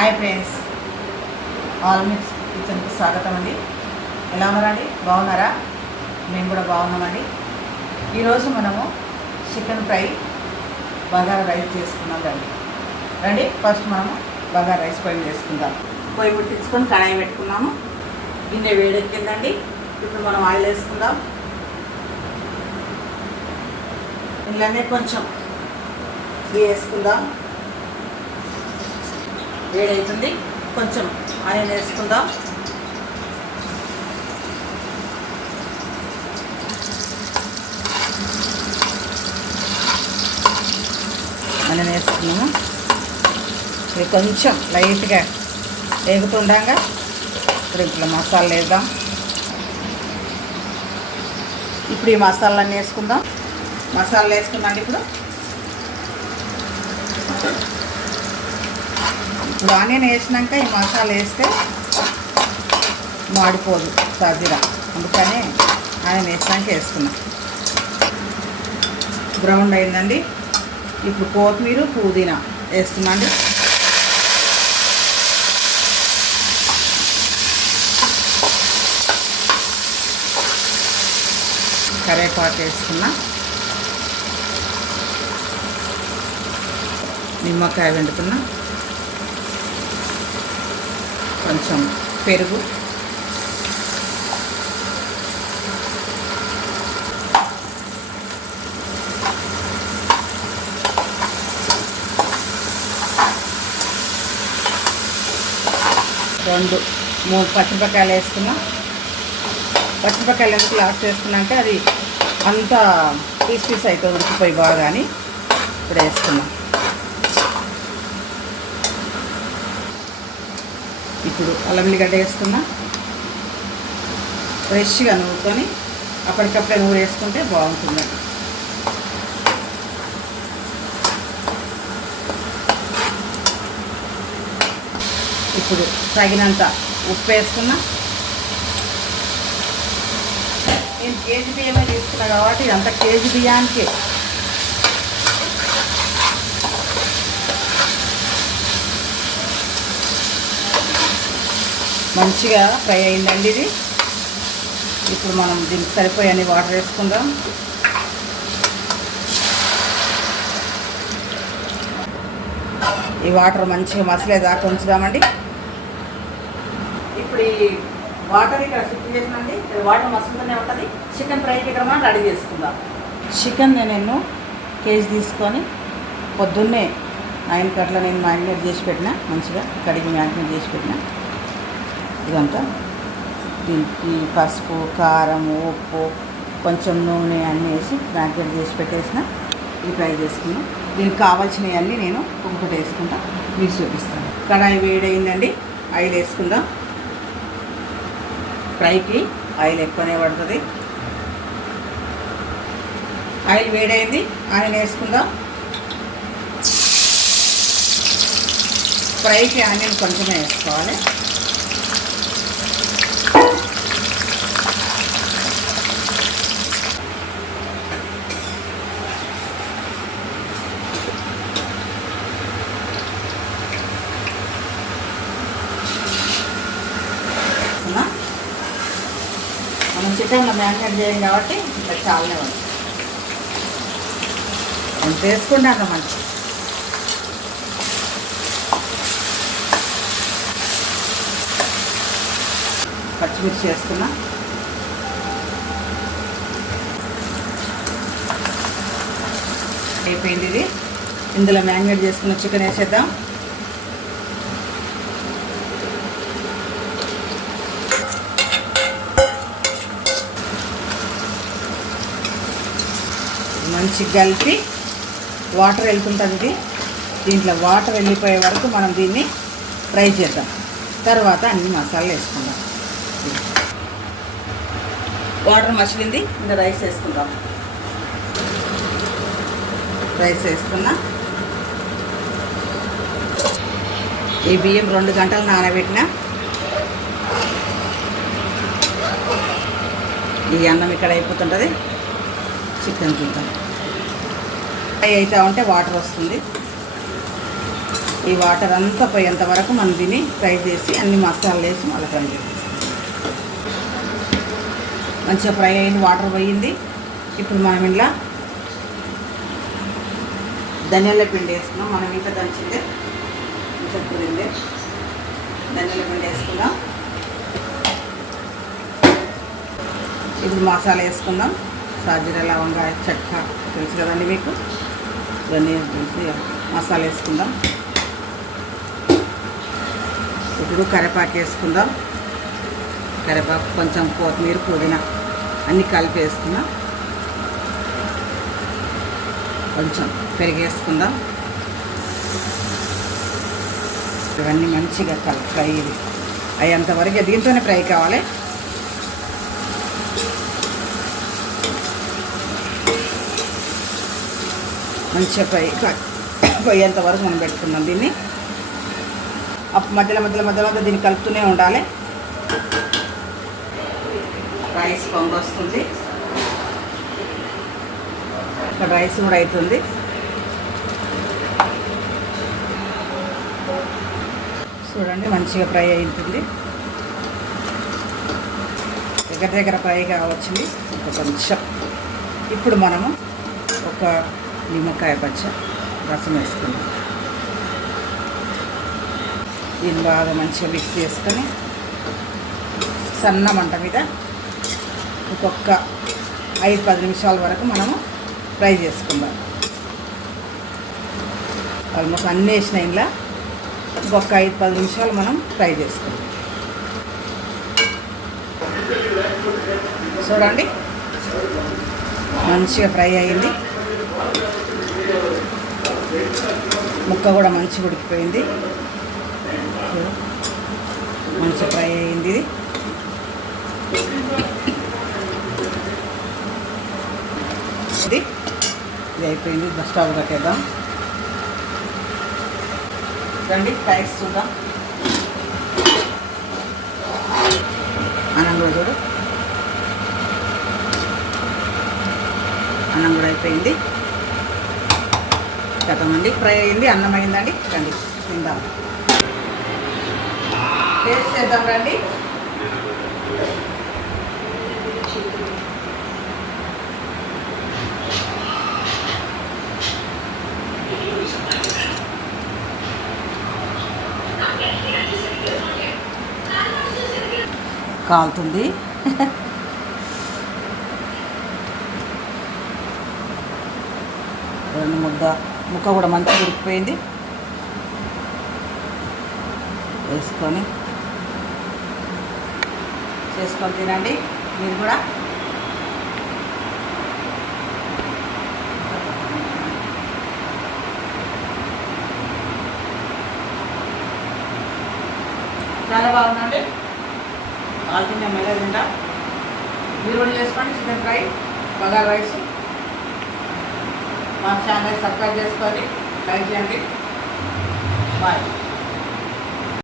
Hi friends, all mix కిచెన్కి స్వాగతం అండి. ఎలా ఉన్నారండి? బాగున్నారా? మేము కూడా బాగున్నామండి. ఈరోజు మనము చికెన్ ఫ్రై బగారా రైస్ చేసుకున్నాం. రండి ఫస్ట్ మనము బగారా రైస్ పొయ్యి చేసుకుందాం. పొయ్యి ముట్టించుకొని కడాయి పెట్టుకున్నాము. గిన్నె వేడెక్కిందండి. ఇప్పుడు మనం ఆయిల్ వేసుకుందాం. ఇలానే కొంచెం వేసుకుందాం. వేడవుతుంది, కొంచెం ఆయిల్ వేసుకుందాం. మనం వేసుకున్నాము. ఇది కొంచెం లైట్గా వేగుతుండగా ఇప్పుడు ఇట్లా మసాలా వేద్దాం. ఇప్పుడు ఈ మసాలాన్ని వేసుకుందాం. మసాలా వేసుకుందాం. ఇప్పుడు ఆనియన్ వేసినాక ఈ మసాలా వేస్తే మాడిపోదు సజీరా, అందుకని ఆనియన్ వేసినాక వేసుకున్నాం. బ్రౌన్ అయిందండి. ఇప్పుడు కొత్తిమీర పుదీనా వేస్తున్నాండి. కరివేపాకు వేసుకున్నా. నిమ్మకాయ వండుకున్నా. కొంచెం పెరుగు, మూడు పచ్చిమిరపకాయలు వేసుకున్నాం. పచ్చిమిరపకాయలు ఎందుకు లాస్ట్ వేసుకున్నాక అది అంతా పీస్ పీస్ అవుతుంది, ఉడికిపోయి బాగా అని ఇప్పుడు వేసుకున్నాం. ఇప్పుడు అల్లం ఎల్లిగడ్డ వేసుకున్నా. ఫ్రెష్గా నూరుకొని అప్పటికప్పుడే నూరు వేసుకుంటే బాగుంటుంది. ఇప్పుడు తగినంత ఉప్పు వేసుకున్నా. నేను కేజీ బియ్యమే తీసుకున్నా కాబట్టి ఇదంతా కేజీ బియ్యానికి మంచిగా ఫ్రై అయిందండి ఇది. ఇప్పుడు మనం దీనికి సరిపోయని వాటర్ వేసుకుందాం. ఈ వాటర్ మంచిగా మసలేదాకా ఉంచుదామండి. ఇప్పుడు ఈ వాటర్ ఇక్కడ షిఫ్ట్ చేసినండి. వాటర్ మసులుతూనే ఉంటుంది. చికెన్ ఫ్రైకి ఇక్కడ మనం రెడీ చేసుకుందాం. చికెన్ నేను కేజీ తీసుకొని పొద్దున్నే 9 గంటల నేను మ్యారినేట్ చేసి పెట్టిన, మంచిగా కడిగి మ్యారినేట్ చేసి పెట్టిన. ఇదంతా దీనికి పసుపు, కారం, ఉప్పు, కొంచెం నూనె అన్నీ వేసి మ్యారినేట్ చేసి పెట్టేసిన. ఇది ఫ్రై చేసుకున్నాం. దీనికి కావాల్సినవి అన్నీ నేను ఒక్కొక్కటి వేసుకుంటా, మీకు చూపిస్తాను. కడాయి వేడైందండి. ఆయిల్ వేసుకుందాం. ఫ్రైకి ఆయిల్ ఎక్కువనే పడుతుంది. ఆయిల్ వేడైంది. ఆయిల్ వేసుకుందాం. ఫ్రైకి ఆనియన్ కొంచెమే వేసుకోవాలి. మనం చికెన్లో మ్యారినేట్ చేయం కాబట్టి ఇంకా చాలానే ఉంది. మనం వేసుకుంటాను మంచి. పచ్చిమిర్చి వేసుకున్నా. అయిపోయింది ఇది. ఇందులో మ్యారినేట్ చేసుకున్న చికెన్ వేసేద్దాం. మంచి కలిపి వాటర్ వెళ్తుంటుంది ఇది. దీంట్లో వాటర్ వెళ్ళిపోయే వరకు మనం దీన్ని ఫ్రై చేద్దాం. తర్వాత అన్ని మసాలాలు వేసుకుందాం. వాటర్ మసిలింది. ఇంకా రైస్ వేసుకుందాం. రైస్ వేసుకున్నా. ఈ బియ్యం 2 గంటలు నానబెట్టిన. ఈ అన్నం ఇక్కడ అయిపోతుంటుంది. చికెన్ చూద్దాం. ఫ్రై అవుతూ ఉంటే వాటర్ వస్తుంది. ఈ వాటర్ అంతా పోయేంత వరకు మనం దీన్ని ఫ్రై చేసి అన్ని మసాలాలు వేసి మళ్ళీ ఫ్రై చేస్తాం. మంచిగా ఫ్రై అయింది, వాటర్ పోయింది. ఇప్పుడు మనం ఇలా ధనియాల పిండి వేసుకున్నాం. మనం ఇంకా దంచిందే చెప్పుకుందే ధనియాల పిండి వేసుకుందాం. ఇప్పుడు మసాలా వేసుకుందాం. సాజీర, లవంగా, చెక్క తెలుసు కదండి మీకు, ఇవన్నీ మసాలా వేసుకుందాం. ఇప్పుడు కరివేపాకు వేసుకుందాం. కరివేపాకు, కొంచెం కొత్తిమీర, పుదీనా అన్నీ కలిపి వేసుకుందాం. కొంచెం పెరుగు వేసుకుందాం. ఇవన్నీ మంచిగా ఫ్రై అయ్యేంతవరకు దీంతోనే ఫ్రై కావాలి. మంచిగా ఫ్రై పోయేంత వరకు మనం పెట్టుకుందాం దీన్ని. మధ్యలో మధ్యలో మధ్య మధ్య దీన్ని కలుపుతూనే ఉండాలి. రైస్ పొంగు వస్తుంది, ఇక్కడ రైస్ కూడా అవుతుంది. చూడండి మంచిగా ఫ్రై అవుతుంది, దగ్గర దగ్గర ఫ్రైగా వచ్చింది. ఇంకా కొంచెం ఇప్పుడు మనము ఒక నిమ్మకాయ పచ్చ రసం వేసుకున్నాం. దీన్ని బాగా మంచిగా మిక్స్ చేసుకొని సన్న మంట మీద ఇంకొక 5-10 నిమిషాల వరకు మనము ఫ్రై చేసుకుందాం. ఆల్మోస్ట్ అన్నీ వేసిన ఇలా ఇంకొక 5-10 నిమిషాలు మనం ఫ్రై చేసుకుందాం. చూడండి మంచిగా ఫ్రై అయింది, ముక్క కూడా మంచిగా ఉడికిపోయింది, మంచిగా ఫ్రై అయింది. ఇది అయిపోయింది. స్టవ్ కట్టేద్దాం. రండి రైస్ చూద్దాం. అన్నం కూడా చూడు, అన్నం కూడా అయిపోయింది. కథమండి ఫ్రై అయింది, అన్నం అయిందండి. రండి తిందాం, టేస్ట్ చేద్దాం. రండి. కాలుతుంది. ముక్క కూడా మంచిగా ఉడికిపోయింది. వేసుకొని చేసుకొని తినండి మీరు కూడా. చాలా బాగుందండి. ఆల్రెడీ మేము ఎలా తింటా, మీరు కూడా చేసుకోండి. Chicken fry, bagara rice. మా ఛానల్ సబ్స్క్రైబ్ చేసుకోండి, లైక్ చేయండి. బాయ్.